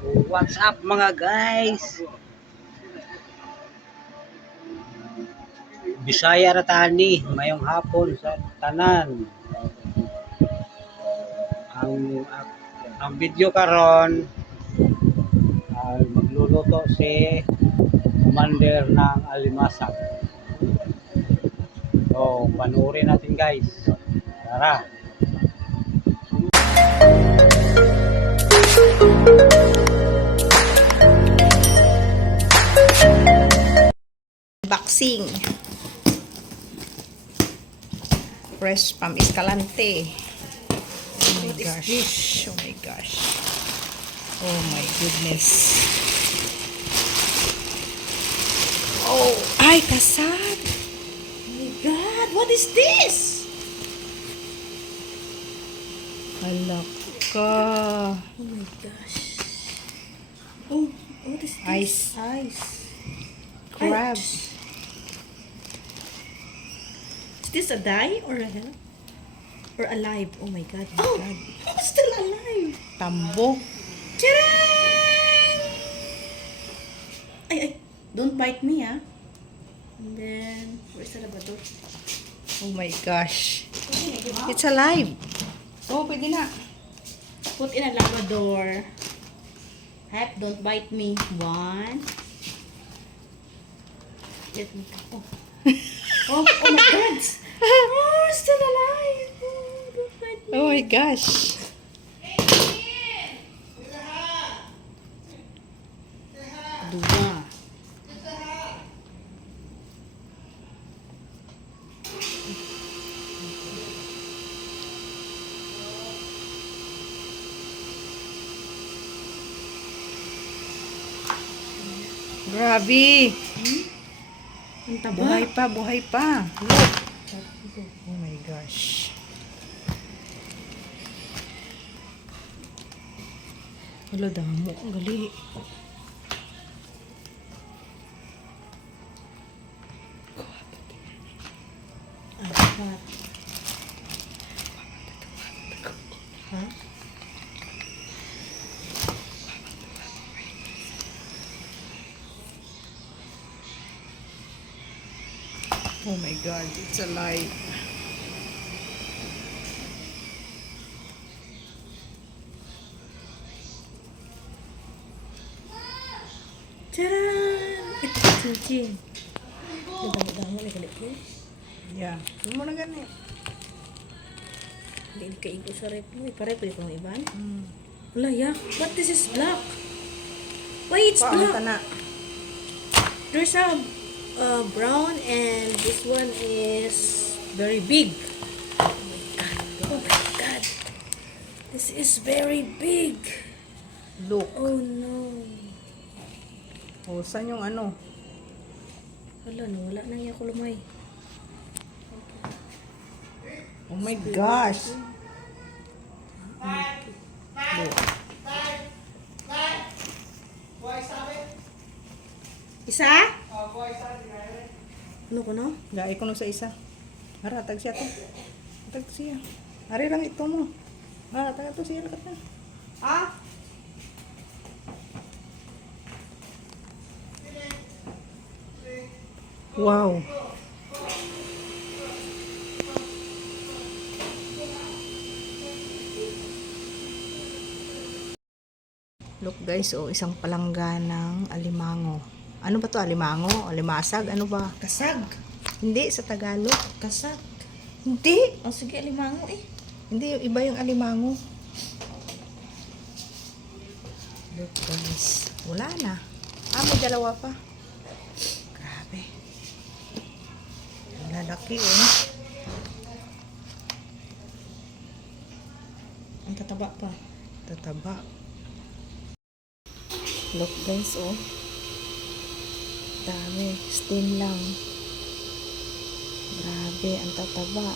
So, what's up mga guys? Bisaya ra tani, mayong hapon sa tanan. Ang ang video karon ay magluluto si Commander ng alimasag. So, panoorin natin guys. Tara. Boxing. Fresh from Escalante. Oh my gosh. Oh my gosh. Oh my goodness. Oh, ay kasad. Oh my God, what is this? Hala ka. Oh my gosh. Oh, what is this? Ice. Crab. Is this a die or alive? Oh my God. Oh, it's still alive. Tambo. Charan! Ay, don't bite me, ah. And then, where's the labrador? Oh my gosh. It's alive. Oh, pwede na. Put in a labrador. Hat, don't bite me. One. Let me go. Oh my God. Oh, it's still alive. Oh, don't bite me. Oh my gosh. Dua. Grabe. Ang taba. Buhay pa. Look. Oh my gosh. Wala damo. Ang gali. Apat. Ha? Oh my God. It's alive. Charan! Ito cincin. Damo-damo na galit ko. Yeah. Ano mo na gani? Hindi kaigo sa rep mo. Iparep ko ng iban. Wala ya. What this is black? Why it's black? Na. There's a brown and this one is very big. Oh my God. Oh my God. This is very big. Look. Oh no. Oh, saan yung ano? Wala na. Wala na niya kulumay. Oh my gosh. Look. Isa? Ano ko no? Gaya ko nung sa isa. Ara, tag siya to. Tag siya. Ari lang ito mo. Ara, tag to siya. Lakat na. Ah? Wow. Look guys, oh, isang palangga ng alimango. Ano ba to? Alimango? Alimasag? Ano ba? Kasag. Hindi, sa Tagalog. Kasag. Hindi. Oh, sige, alimango eh. Hindi, iba yung alimango. Look guys. Wala na. Ah, may dalawa pa. Grabe. Ang lalaki oh. Ang tataba pa. Tataba. Look guys oh. Dami. Steam lang. Grabe, ang tataba.